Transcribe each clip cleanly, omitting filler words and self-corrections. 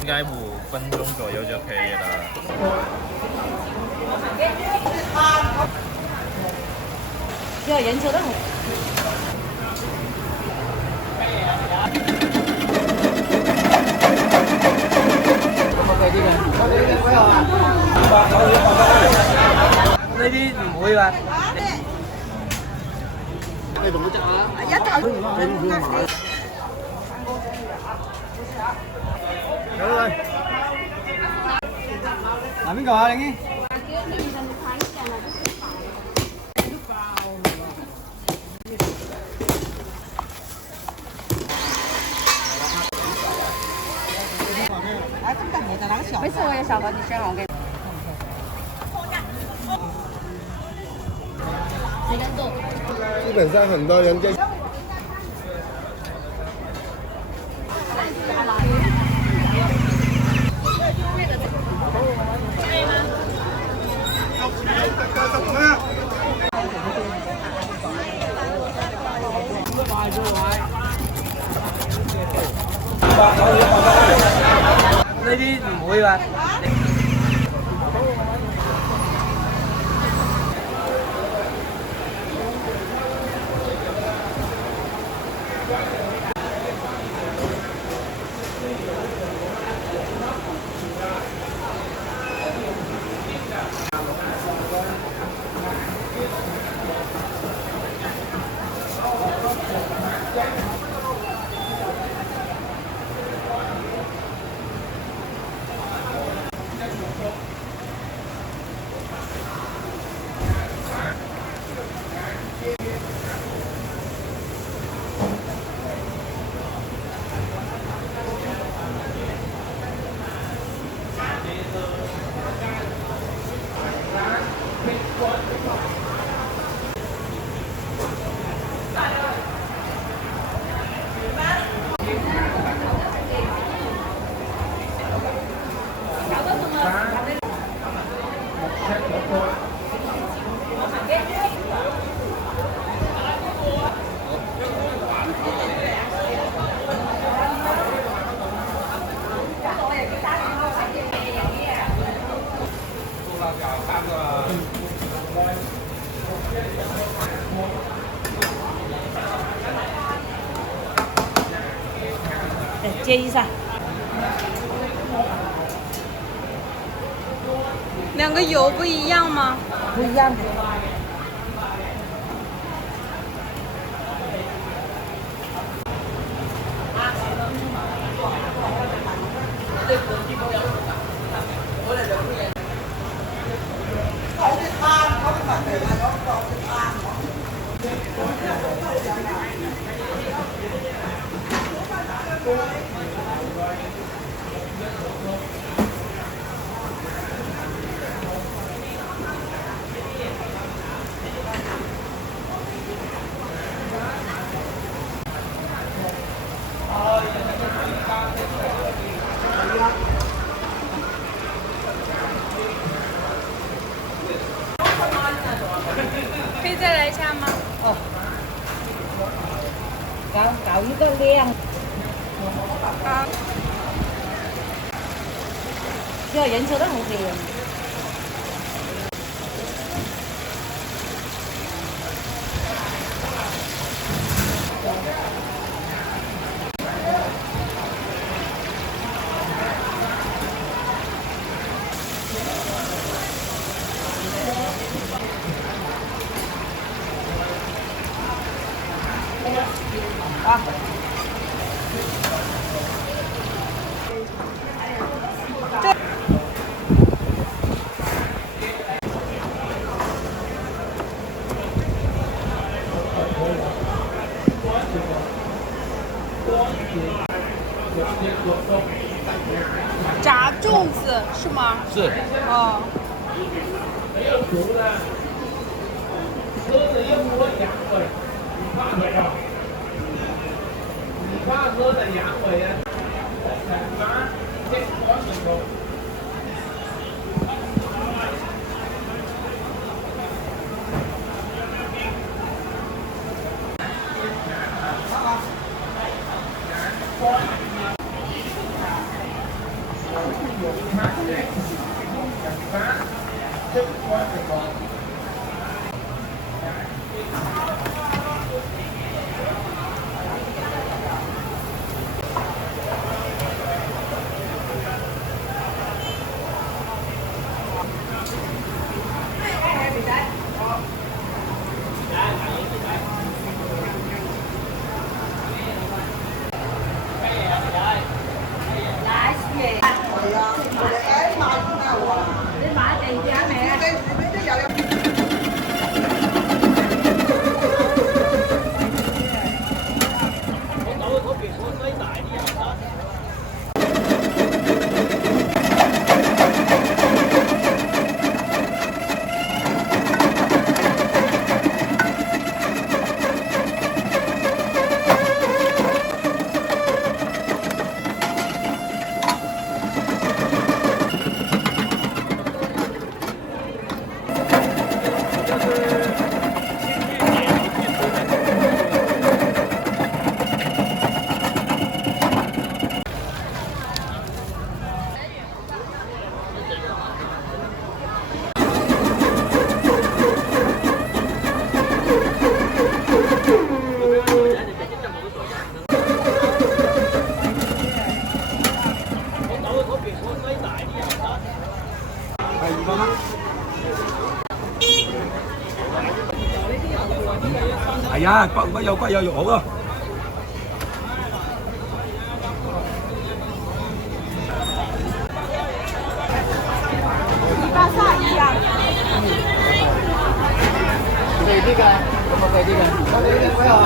应该5分钟左右就可以了。这人球的很。呢啲唔會㗎。你同佢隻啊？一嚿。走嚟。嗱邊個啊？你？没事，我也小盒，你选我给。基本上很多人就。呢啲唔會㗎。接一下。两个油不一样吗？不一样的。可以再来一下吗？哦。搞一个量。好。这人球的很可以。啊。炸粽子是吗？是。哦。係啊，骨有骨有肉好啊！巴萨一样。肥啲㗎，有冇肥啲㗎？我有啊。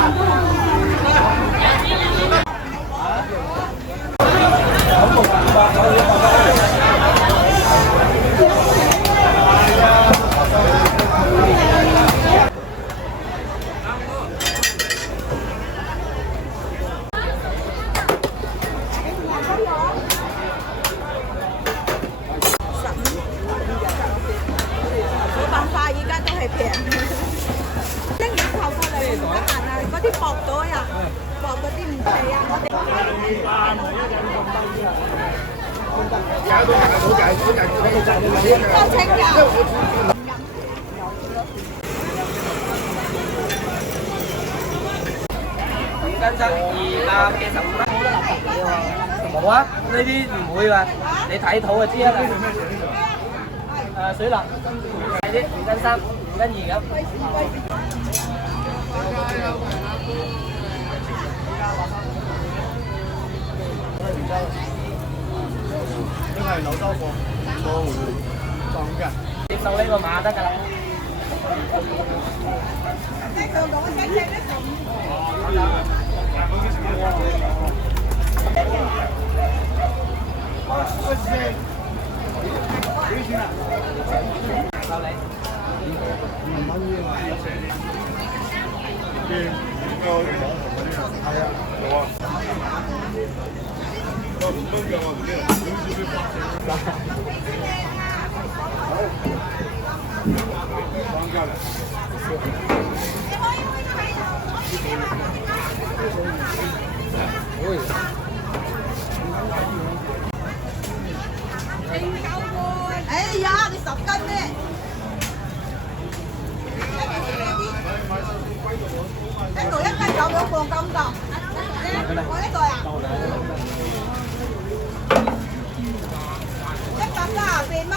辦法而家都係平，拎完頭過嚟唔得閒啊！嗰啲薄袋啊，薄嗰啲唔肥啊，我哋多清㗎。跟生215啦。冇啊，呢啲唔會㗎，你睇圖就知啦。水立係啲2斤3、5斤2咁。呢個係柳州貨，都會裝㗎。接受呢個碼得㗎啦。收你。係啊，好啊。5蚊嘅我哎呀，你10斤咩？一度1斤有2磅咁多，我呢個啊，134蚊。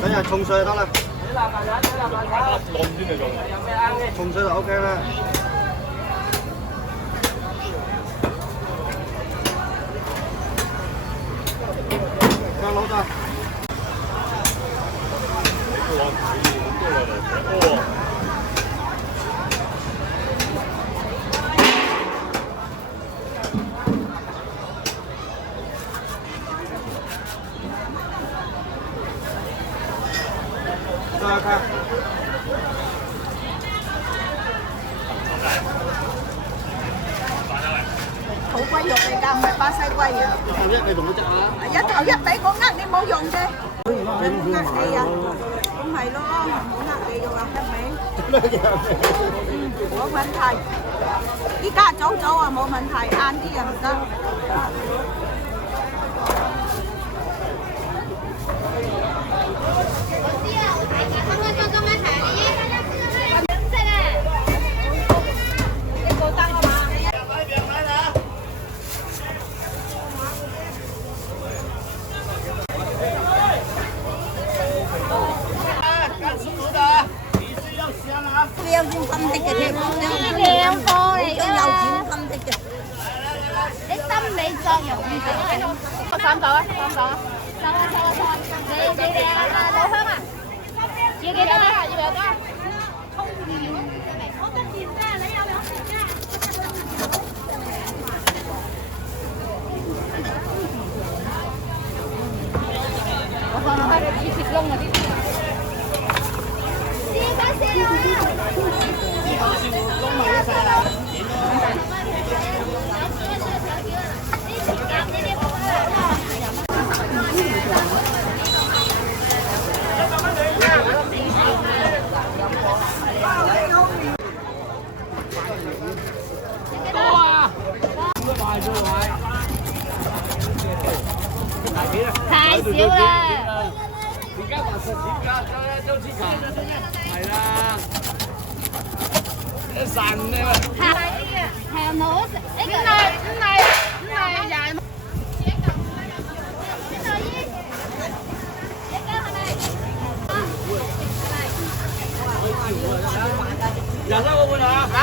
等日沖水就得啦，水辣飯蛋，水辣飯蛋。攞唔知你做。有咩啱嘅？沖水就 OK 啦。上樓咋？唔係巴西龜啊！頭一係同我隻啊！一頭一俾我呃你冇用嘅，你冇呃你啊？咁係咯，冇呃你嘅話，係咪？冇問題。依家早早啊冇問題，晏啲啊唔得。leo trên tâm thích cái này leo to này cho dầu trên tâm thích cái cái tâm lý cho dầu có xăm tàu á xong đi đâu hơn à chưa kia đó à chưa đó thịt lông mà đi太少啦！而家話實點價周之球係啦，一散咧。係冇呢個唔係廿。廿三個半啊！係。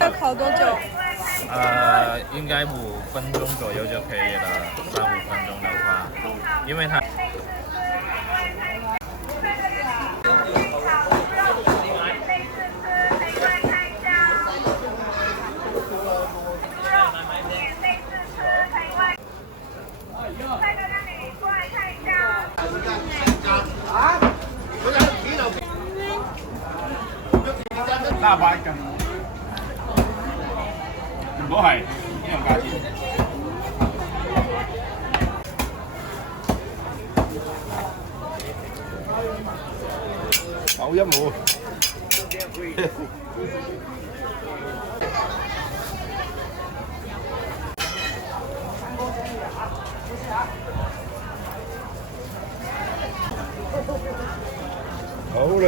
要烤多久？应该5分钟左右就可以了，3、5分钟的话，因为它。800斤，如果係呢個價錢。某一冇。好啦。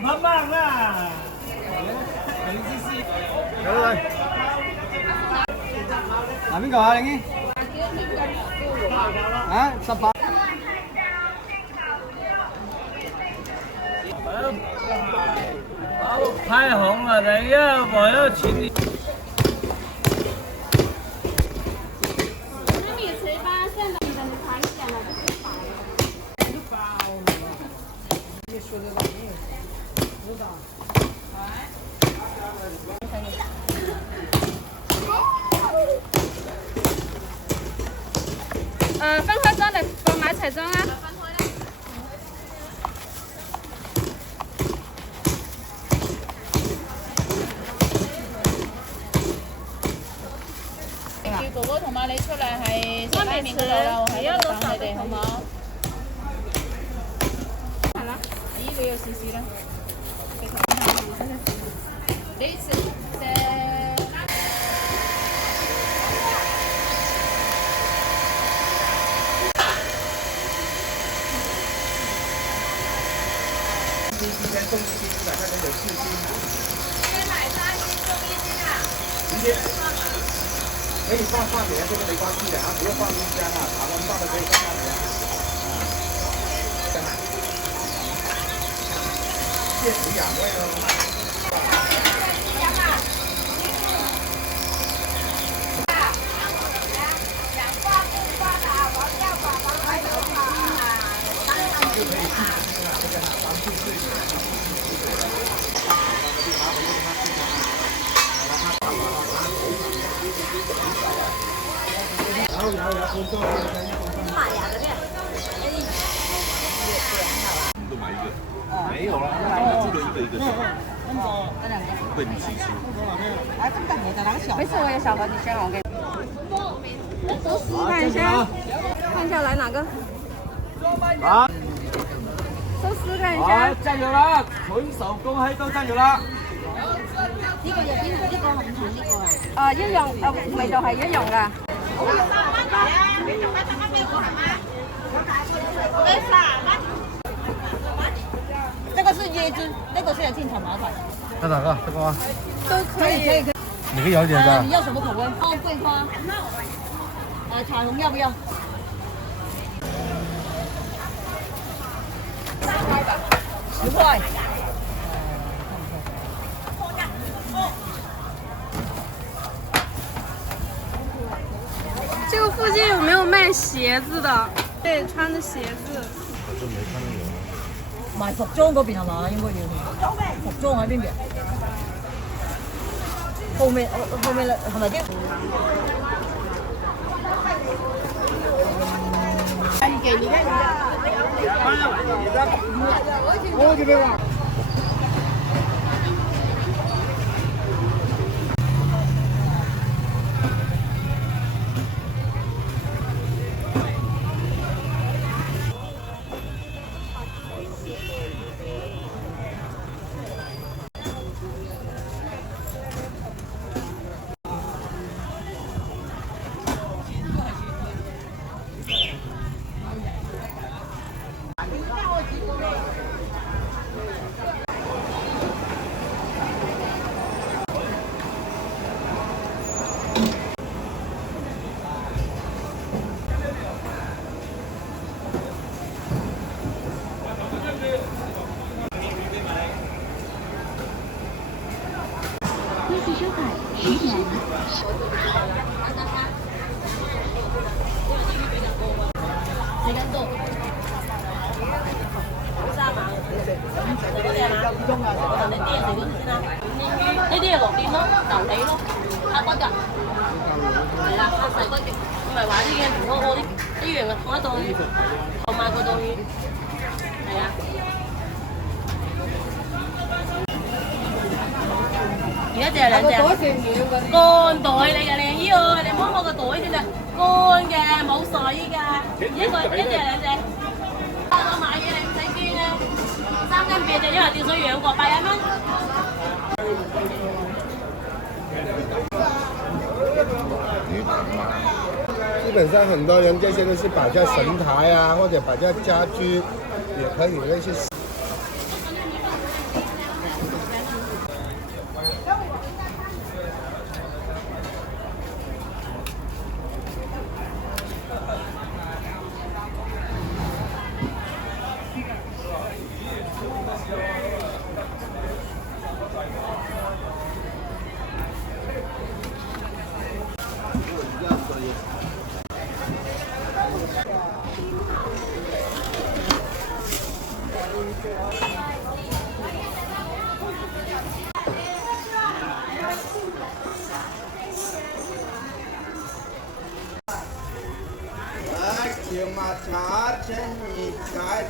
慢慢啦，嗱邊個啊？你啊18。太紅了，等一下我要請你。分開裝定放埋一齊裝啊？叫哥哥同埋你出嚟係食拉麵嗰度啦，我喺度等你哋好唔好？係啦，咦你要試試啦。你食可以放饭点，这个没关系的啊，不要放冰箱啊，常温放的可以放的。谢谢2位哦。没有了，住了一个一个。对，你试一试。没事，我有小盒，你先我给你。看一下，看一下来哪个？好，寿司看一好，下。加油啦！纯手工黑豆加油啦！呢個有邊個？呢個紅糖呢個啊？一樣，味道係一樣㗎。這個是椰汁，那個是清炒麻粉。看哪个？这个吗？都可以，可以。哪个有点的？你要什麼口味？哦，桂花。彩虹要不要？10塊。这个附近有没有卖鞋子的？对，穿的鞋子。賣服裝嗰邊係嘛？應該要服裝喺邊邊？後面係咪啲？我这边吧。呢啲係落店咯，牛脷咯，蝦骨㗎，係啦，蝦細骨嘅，唔係話啲嘅唔好啲一樣嘅同一檔魚，同埋個檔魚，係啊。而家淨係兩隻。乾袋嚟㗎，靚姨喎，你摸摸個袋先得，乾嘅，冇水㗎，一隻兩隻。我買嘢你唔使捐啊，3斤別就因為吊水養過81蚊。基本上很多人这些都是摆在神台啊，或者摆在家居，也可以类似。请马茶，请你来。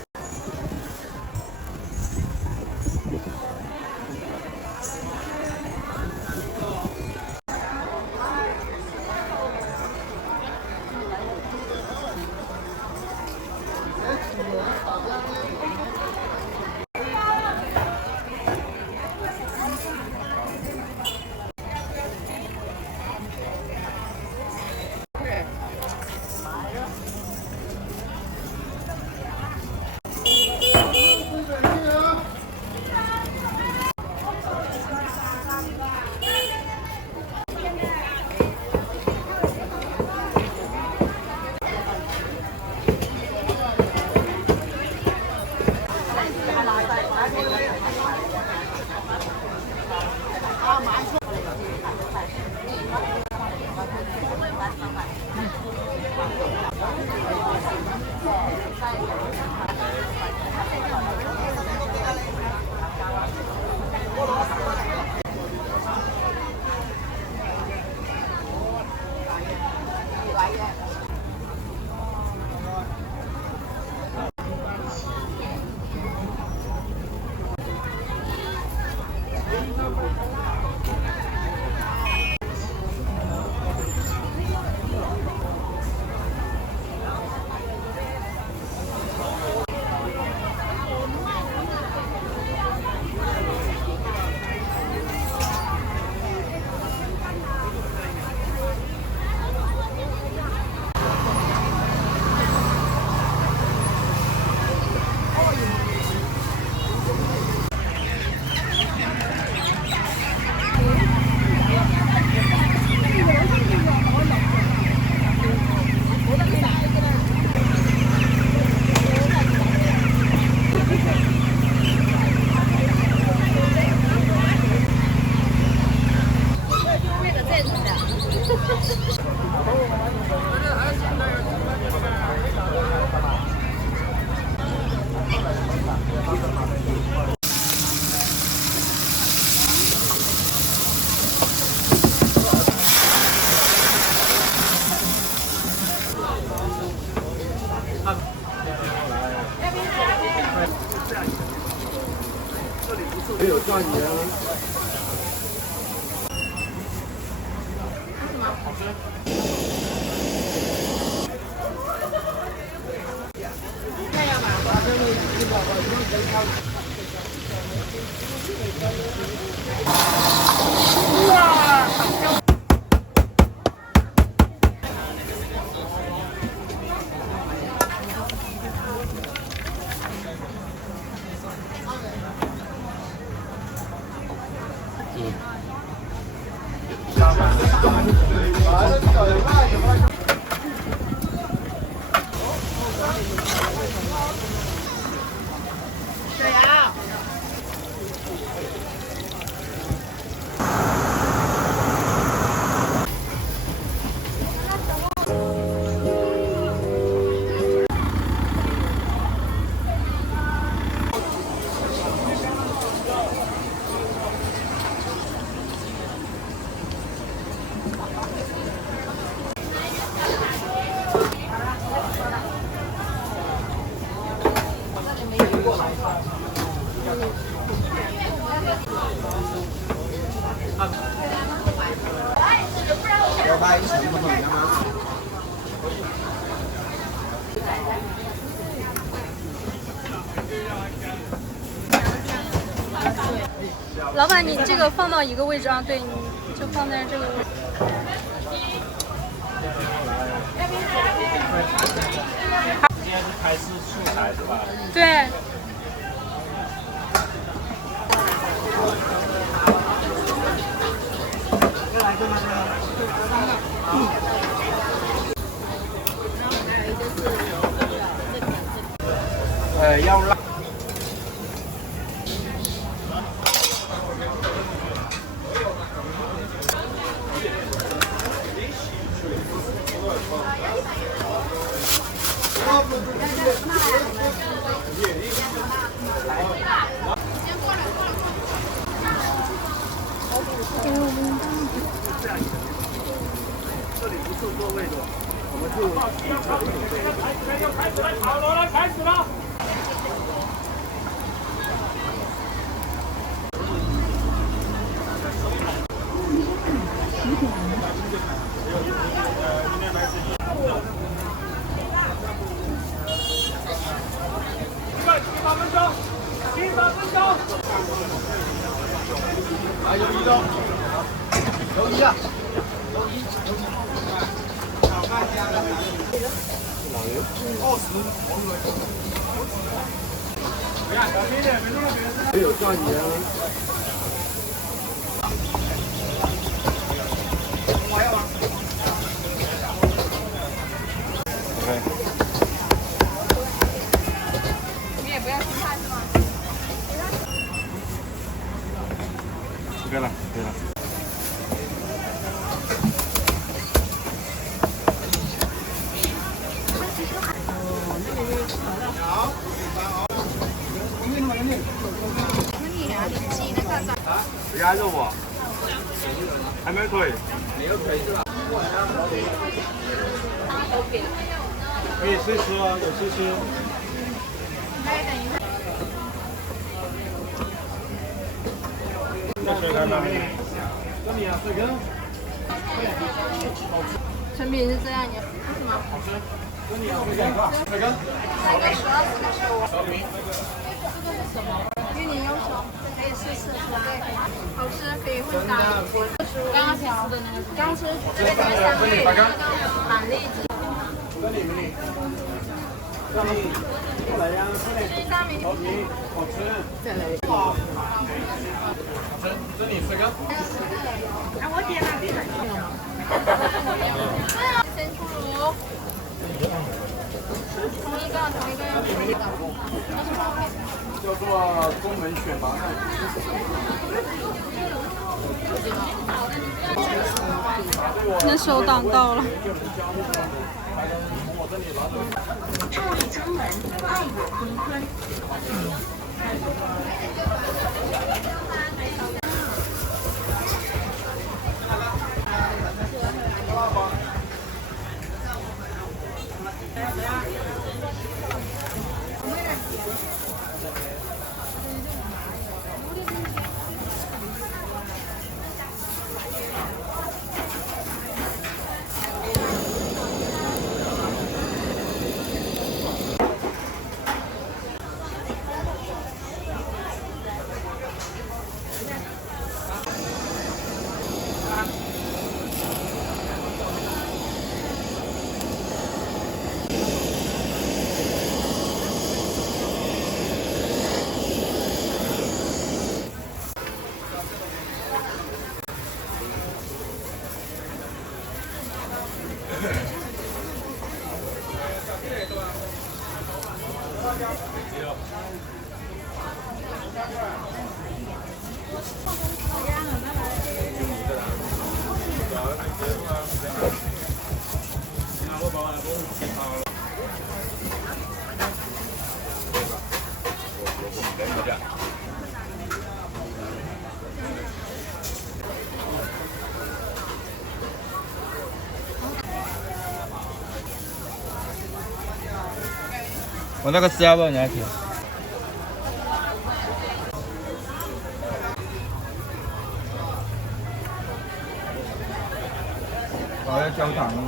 老板，你这个放到一个位置啊，对，你就放在这个位置。今天是开始素材是吧？对。要辣。这里不是座位的，我们就开始了，好了，开始了。啊，鱿鱼肉，鱿鱼啊，鱿鱼。没有赚钱。我要吗？你也不要心态是吗？可以了，可以了。鸭肉啊，还没有腿，没有腿是吧？可以试吃啊，有试吃。成品是这样，你芋泥优手可以试试，好吃，可以混搭。刚刚吃的那个，刚吃这边3粒，满粒子。先出炉，同一个。叫做中门选拔赛。那手挡到了。注意出门，爱我珽珽。我那个虾味你还挺。我要焦糖了。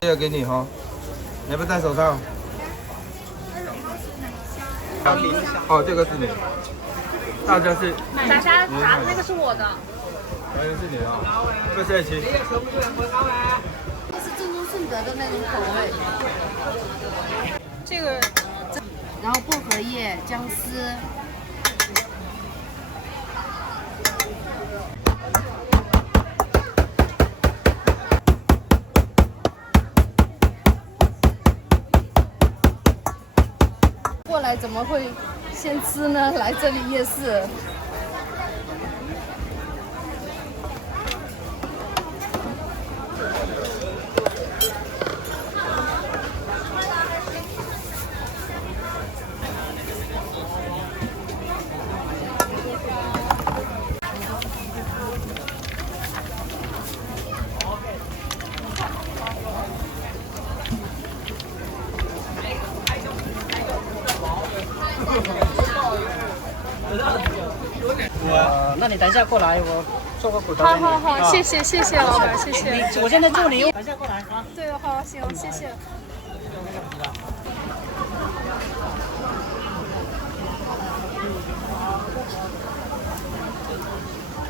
这个给你哈，你要不要戴手套？哦，这个是你，大家是。莎莎，那个是我的。这个是你的啊，这是7。这是正宗顺德的那种口味。这个，然后薄荷叶、姜丝。过来怎么会先吃呢？来这里夜市。那你等一下过来，我做个骨头。好，谢谢老板，谢谢。我现在助理，等一下过来啊。对，好，行，谢谢。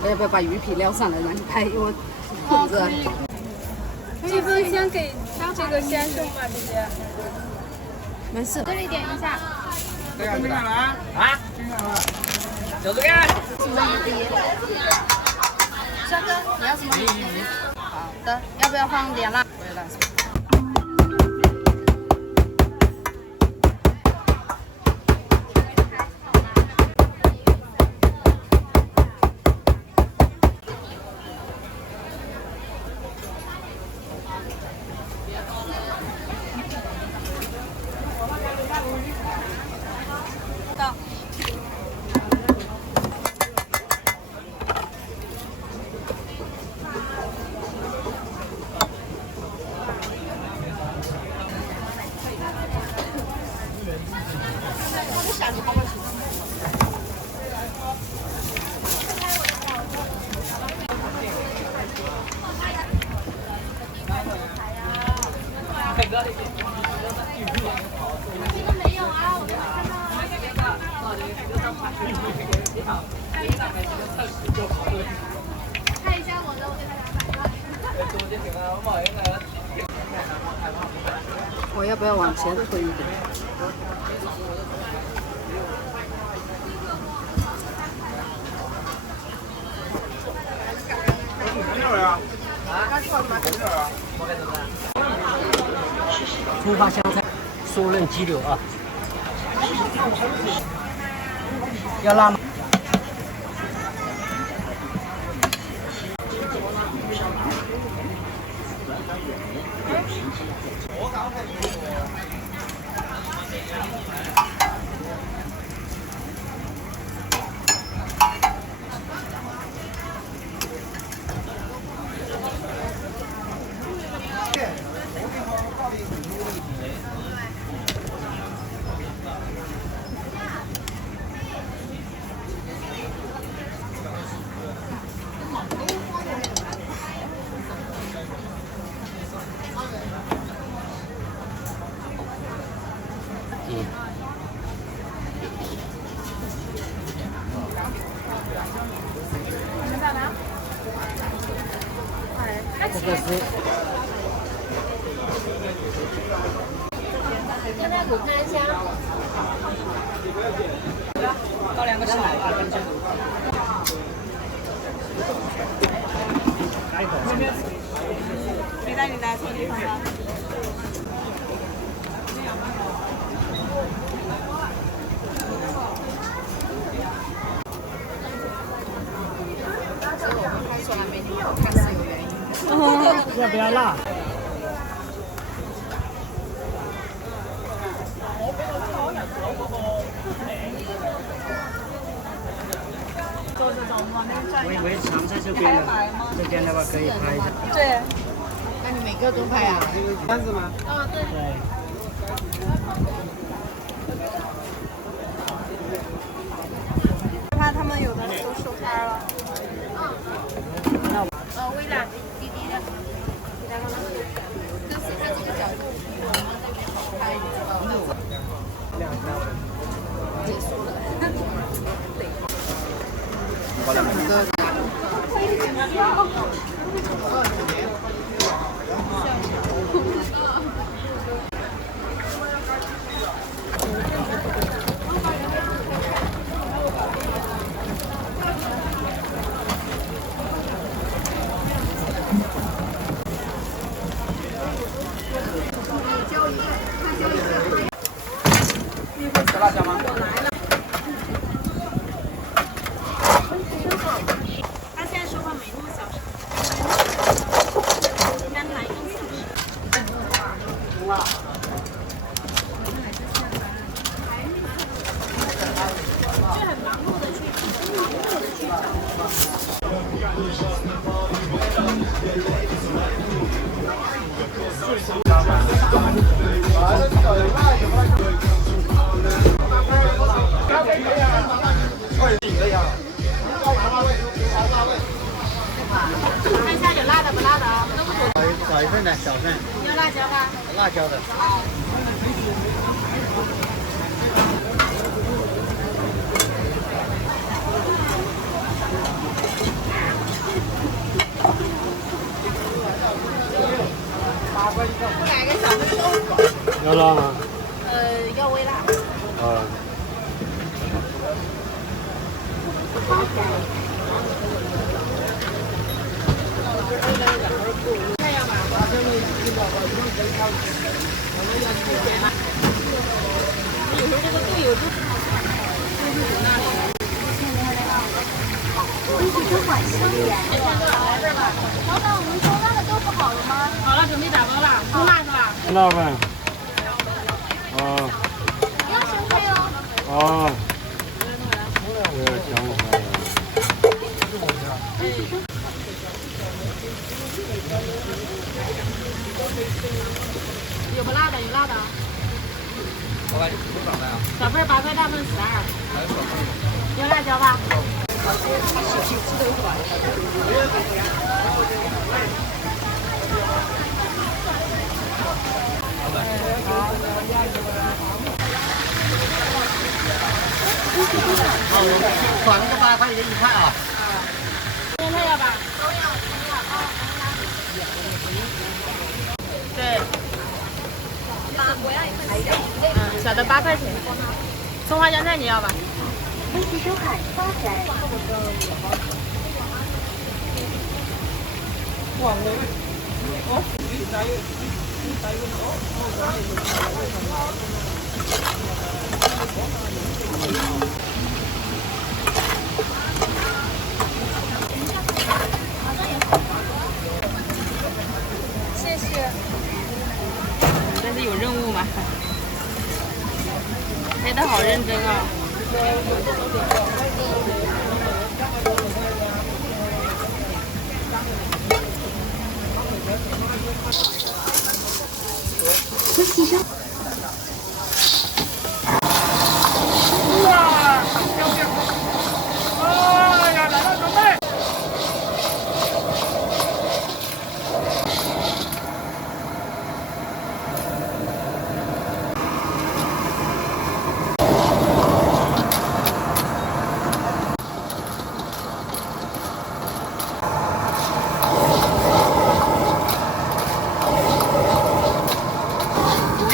我要不要把鱼皮撩上来让你拍？我裤子。积分先给这个先生吧，姐姐。没事。这里点一下。这样子的啊？就这个。什么鱼皮？帅哥，你要什么鱼皮？好的，要不要放点辣？不要辣。看一下我的，我给他我要不要往前推一点？出发香菜，酥嫩鸡柳啊。要辣吗？这个是。要不要补看一下？倒2个小奶跟酱。来一口。没带你来错地方了。要不要辣？我也藏在这边的，这边的话可以拍一下。对。那你每个都拍啊？这样子吗？哦，对。对。怕他们有的都收摊了。微辣，滴滴的。就是它这个角度，拍，结束了。有辣椒吗？他现在说话没那么小声。应该来更小声。就很忙碌的去，很忙碌的去看一下有辣的不辣的啊？少一份的，小份。有辣椒吗？辣椒的。来个小分钟。要辣吗？要微辣。啊。老板，我们说那个豆腐好了吗？好了，准备打包了，不辣是吧？辣饭。啊。要生菜哦。啊。我要想我。有不辣的，有辣的。我感觉多少份啊？小份8块，大份12。有辣椒吧？转个8块钱1块啊。生菜要吧？对。我要一份小。小的8块钱。葱花香菜你要吧？欢迎收看发展。谢谢。但是有任务嘛？拍的好认真啊！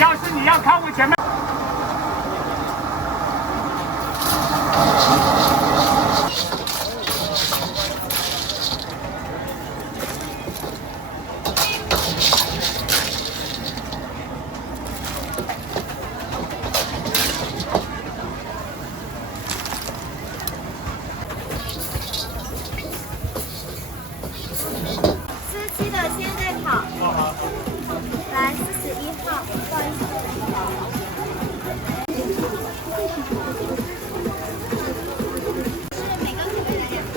要是你要看我前面。47的现在炒。来41号，不好意思。是每个口味的2份。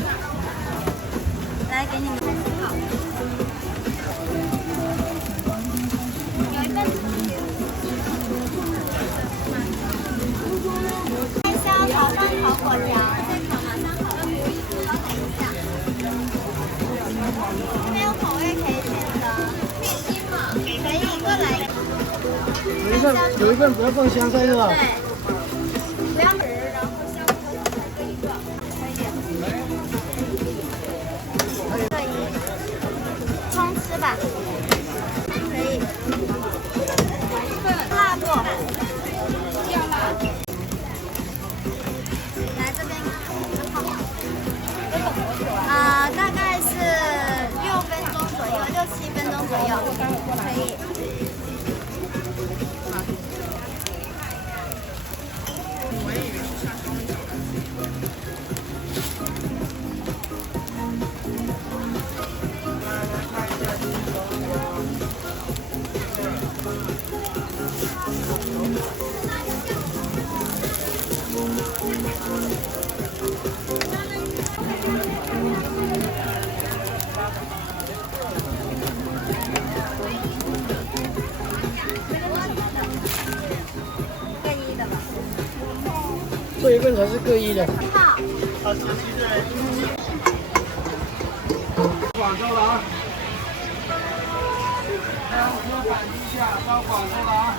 来，给你们30号。有一份。夜宵炒饭炒粿条，现炒马上好了，稍等一下。这边有口味可以选择。可以过来。有一份不要放香菜是吧？对，不要然后香菜各一个，可以。葱吃吧，可以。辣不？要辣。来这边大概是6分钟左右，6、7分钟左右，可以。这一份才是各一的。好。广州了啊！香车板地下到广州了啊！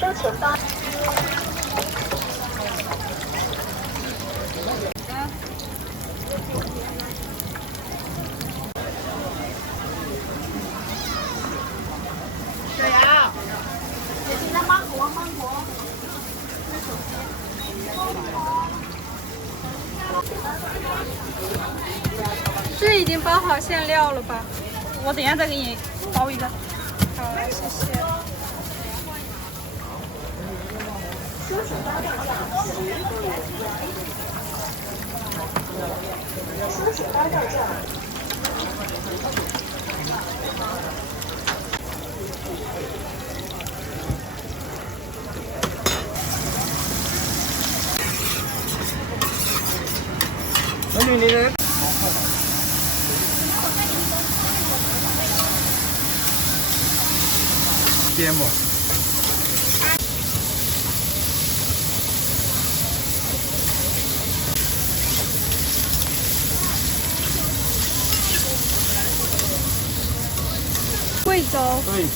收钱包。小杨，那芒果，芒果。这已经包好馅料了吧？我等一下再给你包一个。好，谢谢。美女，您芥末。贵州。对。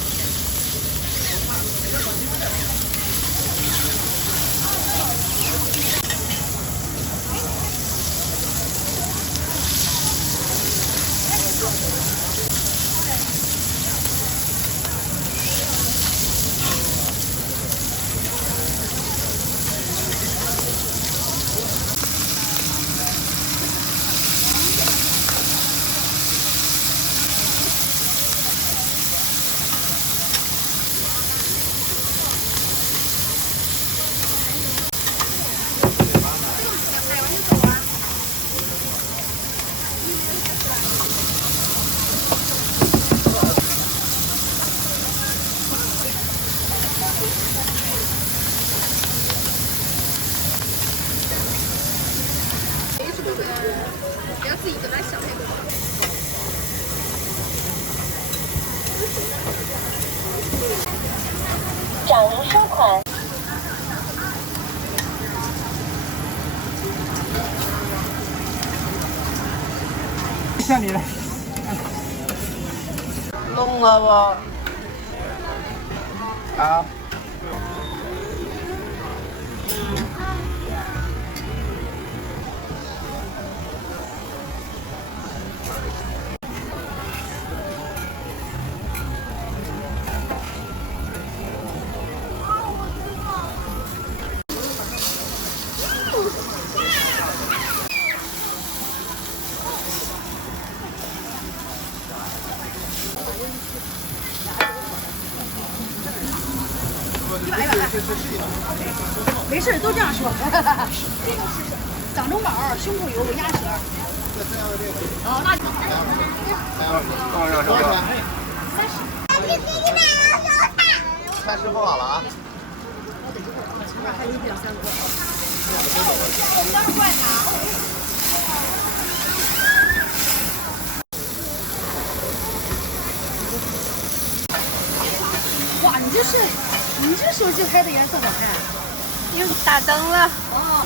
不要自己在那想那个。找您收款。像你了。弄了不？好。没事，都这样说。掌中宝，胸口有个鸭舌。哦，那。多少钱菜师傅好了啊。哇，你这手机拍的颜色好看。又打灯了。哦。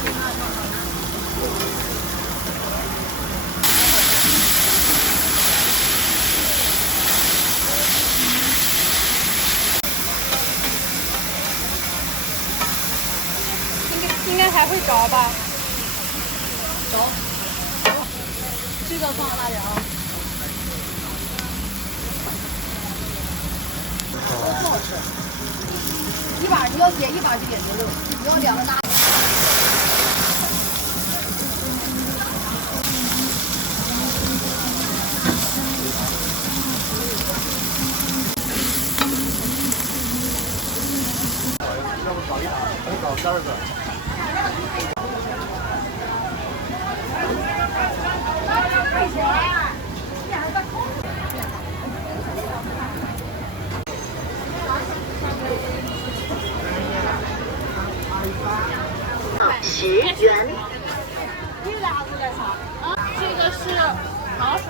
应该还会着吧？着。这个放辣椒。不好吃。一把你要点一把就点牛肉，你要两个拿。要不搞一打，搞第二个。10元。这个是糖水。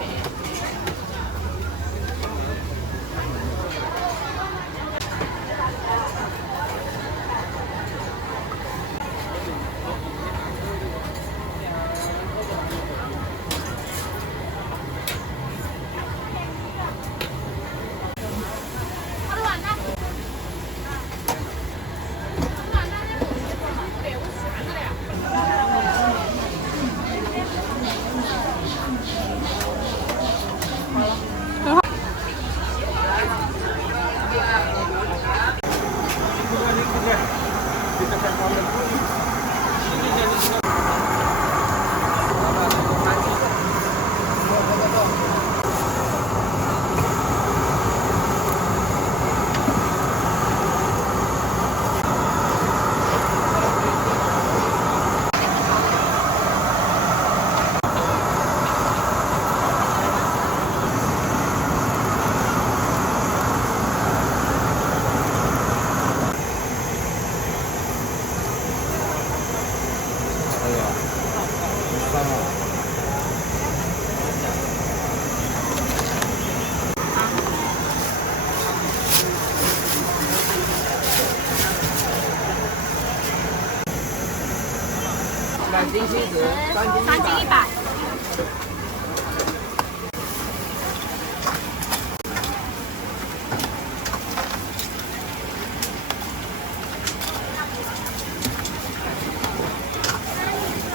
斤70，3斤100。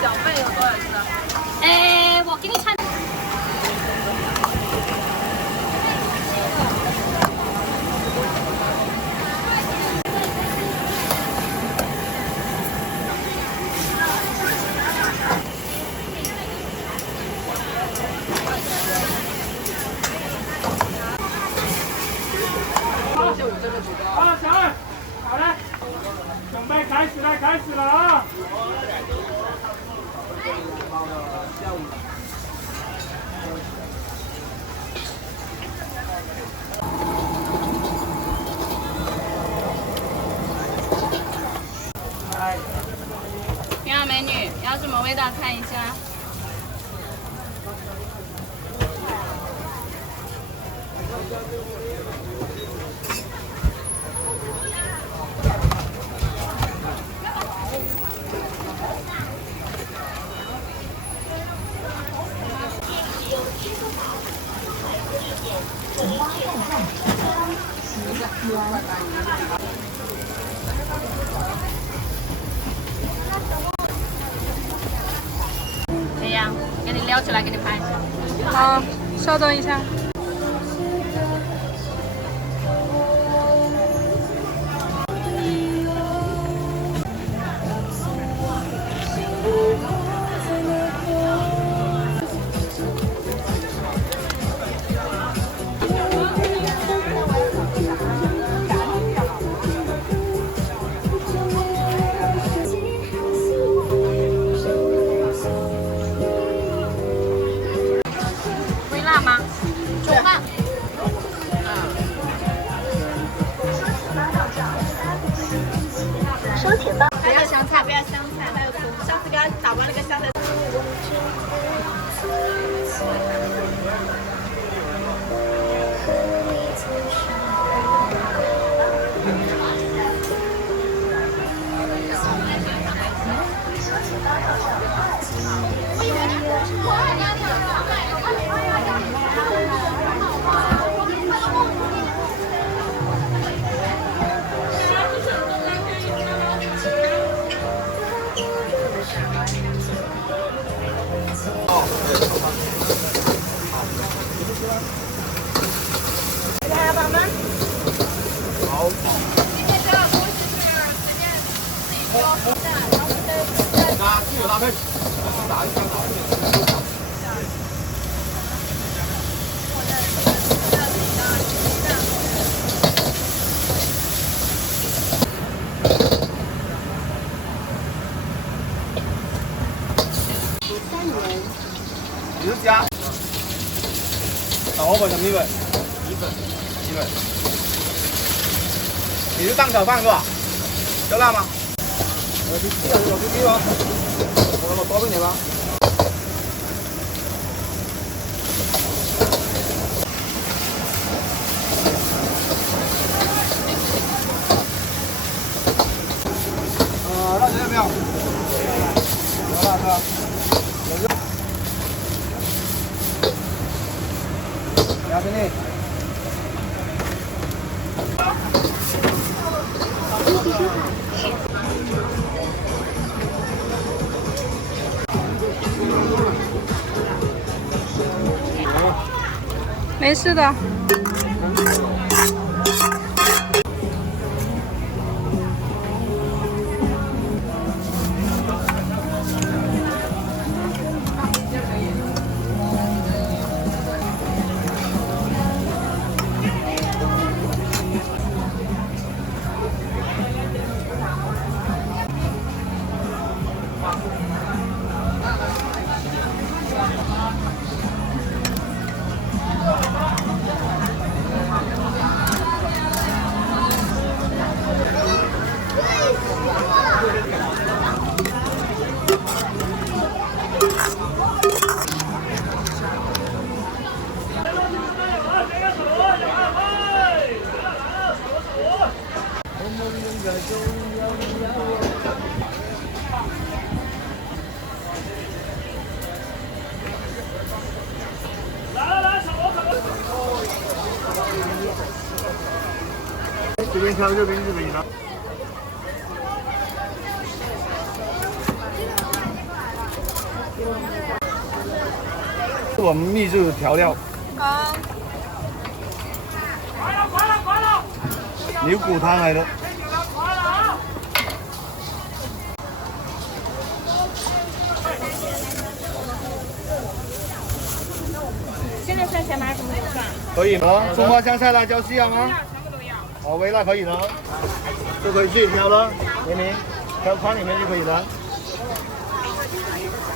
小费有多少钱？我给你看。好了，小二，好了，准备开始了，开始了啊！漂亮美女，要什么味道看一下？怎样？给你撩起来，给你拍。好，稍等一下。微辣吗？中辣。不要香菜，不要香菜，还有葱。下次给他打完那个香菜。10加。炒河粉什么一本？一本。你是蛋炒饭是吧？要辣吗？我多给你吧。辣椒要不要？有辣哥。有肉。给你。没事的。调这边就可以了。我们秘制调料。好。牛骨汤来的。现在算钱拿什么算？可以吗？葱花香菜辣椒需要吗？全部都要。好，微辣可以了，就可以自己挑了，明明挑筐里面就可以了。